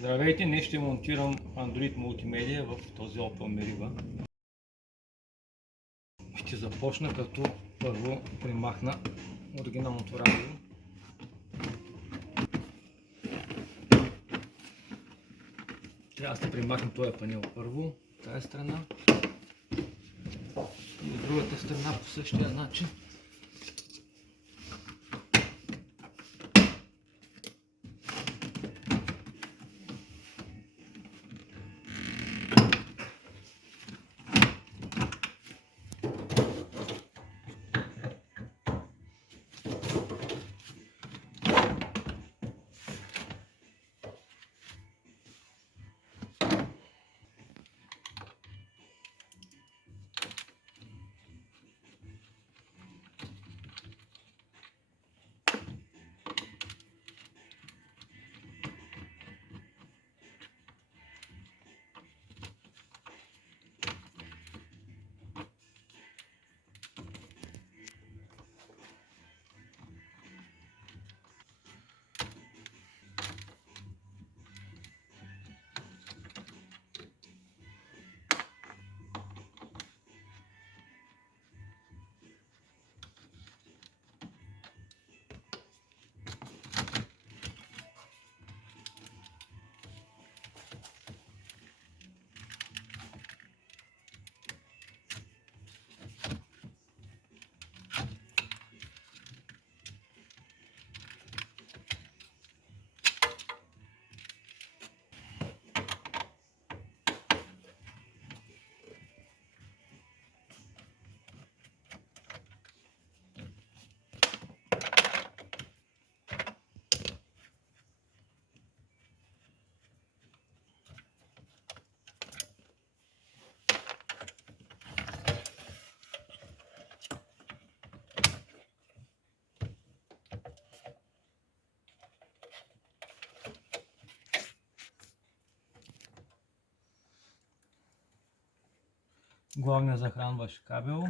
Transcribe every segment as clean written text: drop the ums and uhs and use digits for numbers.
Здравейте, днес ще монтирам Android мултимедия в този Opel Meriva. Ще започна като първо примахна оригиналното радио. Трябва да се примахне този панел първо, тази страна и от другата страна по същия начин. Главният захранващ кабел.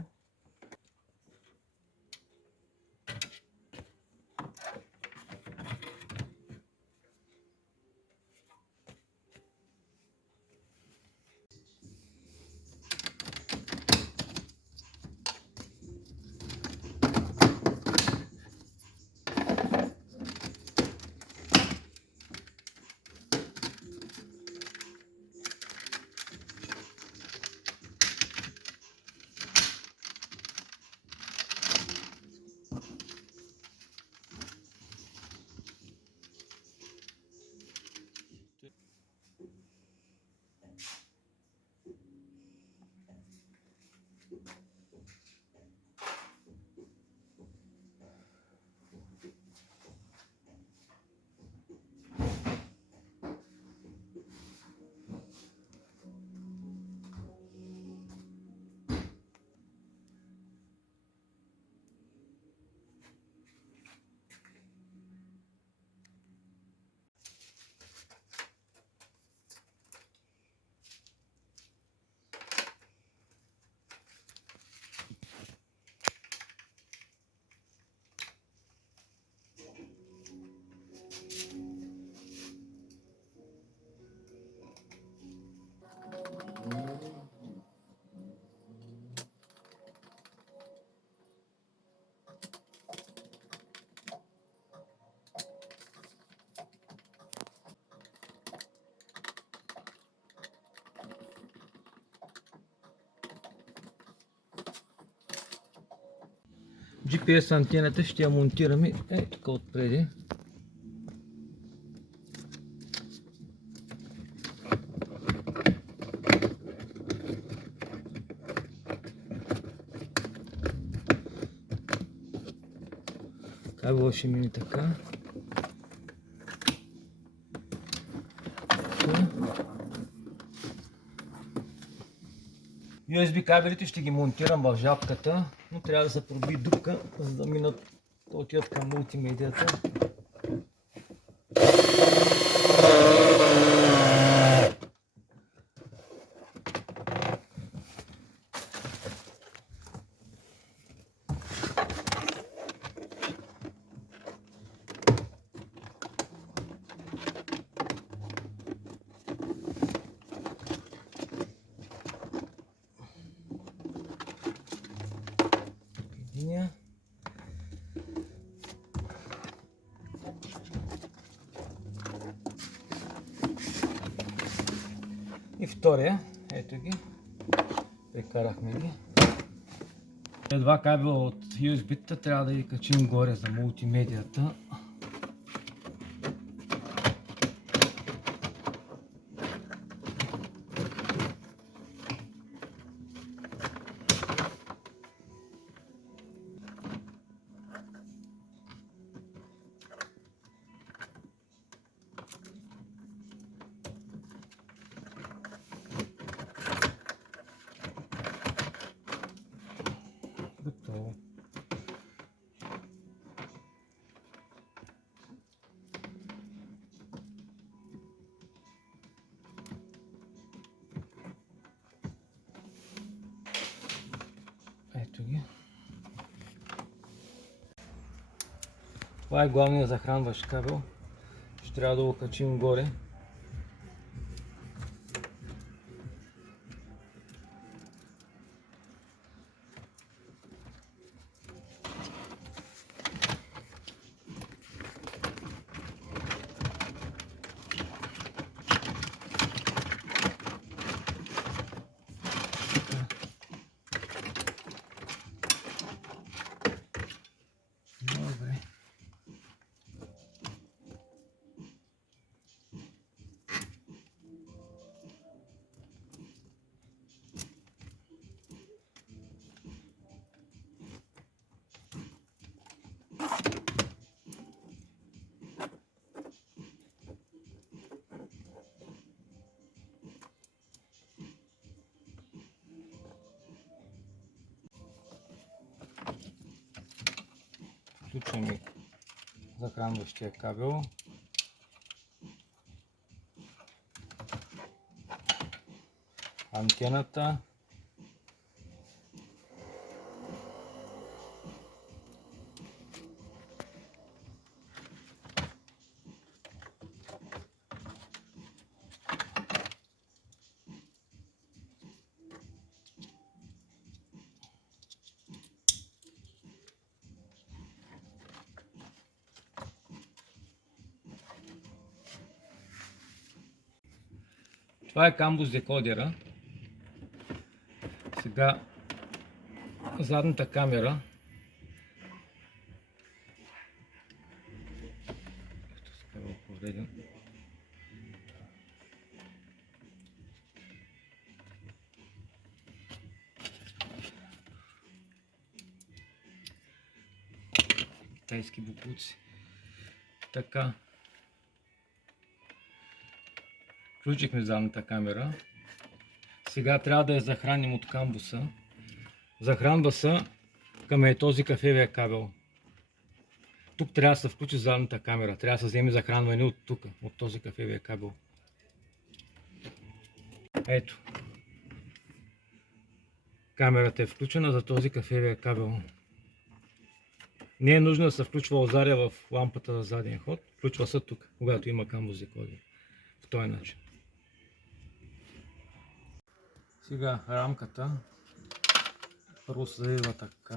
GPS антената ще я монтираме тук отпреди. Кабелът ще мине така. USB кабелите ще ги монтирам в жабката, но трябва да се проби дупка, за да минат, да отидат към мултимедията. И втория, ето ги, прекарахме ги. Два кабела от USB-та трябва да ги качим горе за мултимедията. Готово. Ето ги. Това е главният захранващ кабел. Ще трябва да го качим горе. Добре. Включваме захранващия кабел. Антената. Това е камбус декодера. Сега задната камера. Ето сега го повредим. Китайски букуци. Така. Включихме задната камера. Сега трябва да я захраним от камбуса. Захранва се към този кафевия кабел. Тук трябва да се включи задната камера. Трябва да се вземе захранване от тук, от този кафевия кабел. Ето. Камерата е включена за този кафевия кабел. Не е нужно да се включва озаря в лампата за заден ход. Включва се тук, когато има камбус декодер. По този начин. Сега рамката първо се завива така.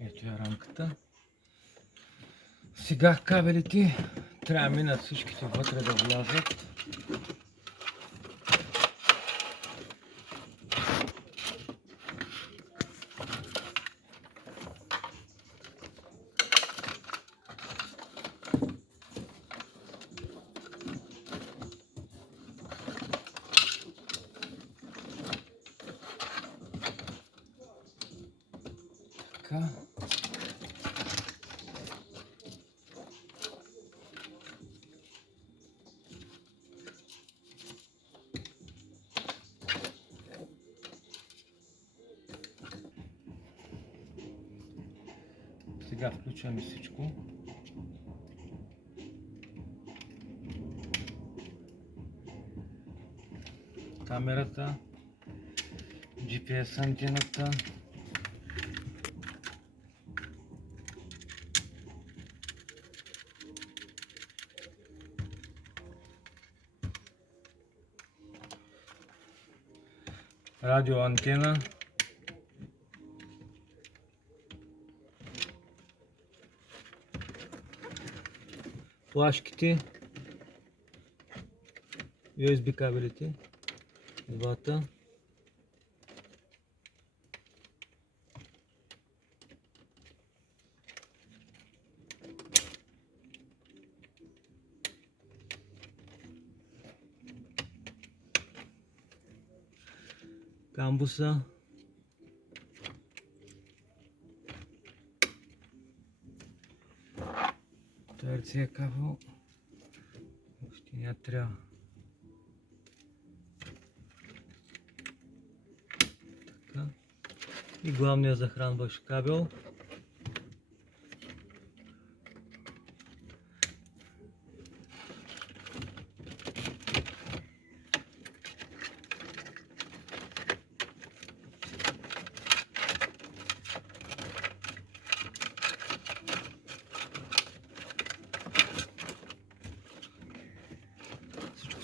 Ето е рамката. Сега кабелите трябва да минат всичките вътре да влязат. Така. Сега включваме всичко. Камерата, GPS антената. Радиоантена. Флашките. USB кабелите. Двата. Камбуса. Търция кабел. Още не трябва. Така. И главният захранващ кабел.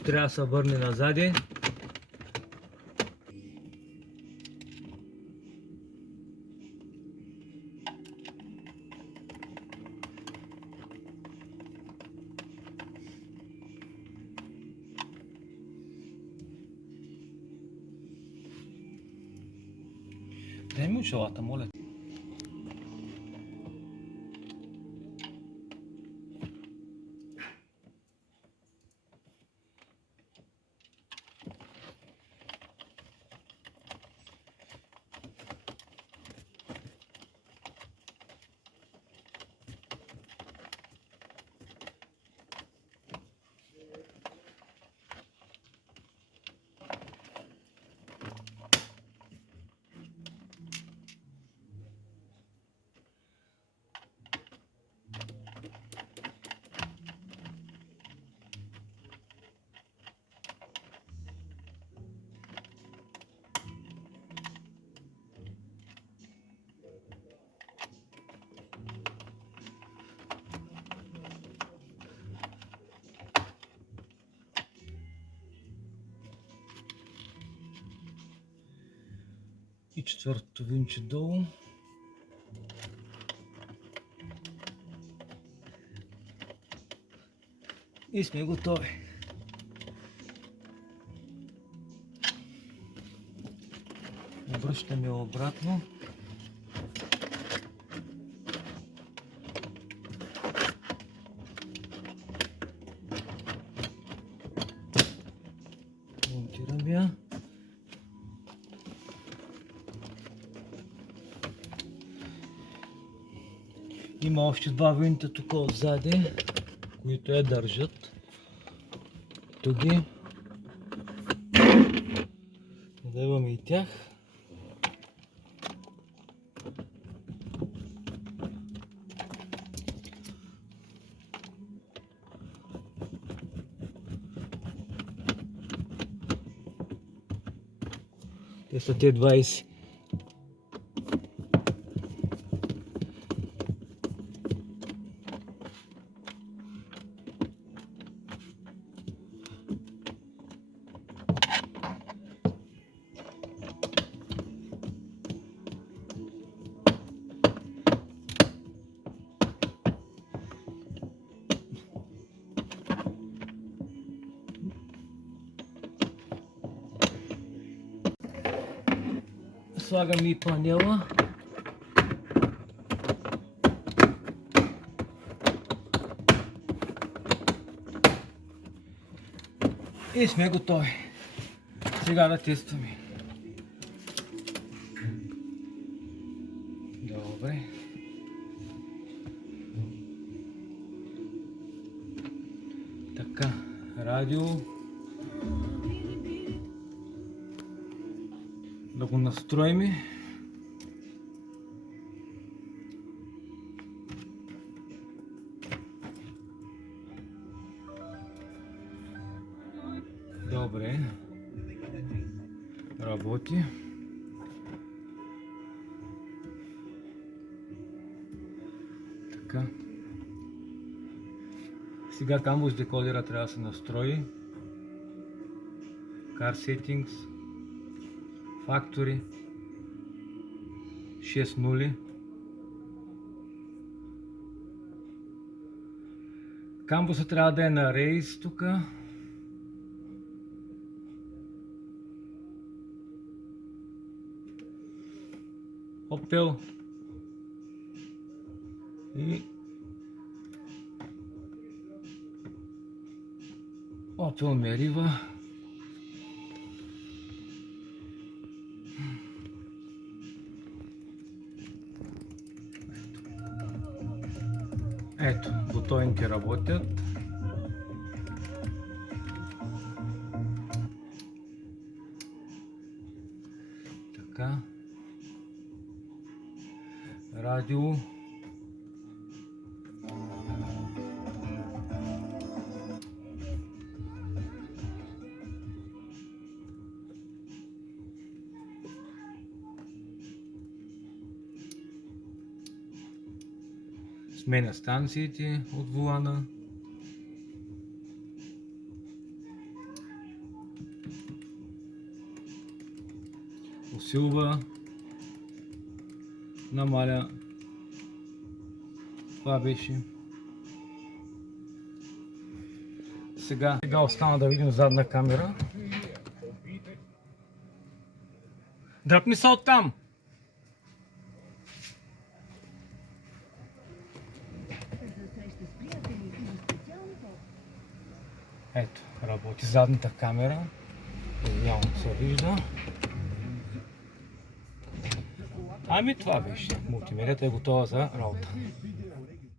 Трябва да се върне назади. Дай ми очилата, моля. И четвъртото винче долу. И сме готови. Обръщаме обратно. Монтирам я. Има още два винта тук отзади, които я държат. Тук ги. Надеваме и тях. Те са те 20. Слагам и панела. И сме готови. Сега да тестваме. Добре. Така, радио. Да го настроим. работи. Така. Сега камбус декодера трябва да се настрои. Car Settings. Factory. 6 нули. Камбуса трябва да е на Race тук. Opel. И Opel Meriva. Ето, бутоните работят. Така. Радио. Сменя станциите от волана. Усилва. Намаля. Това беше. Сега остана да видим задна камера. Дръпни се оттам! Ето, работи задната камера. Идеално се вижда. Ами това беше. Мултимедията е готова за работа.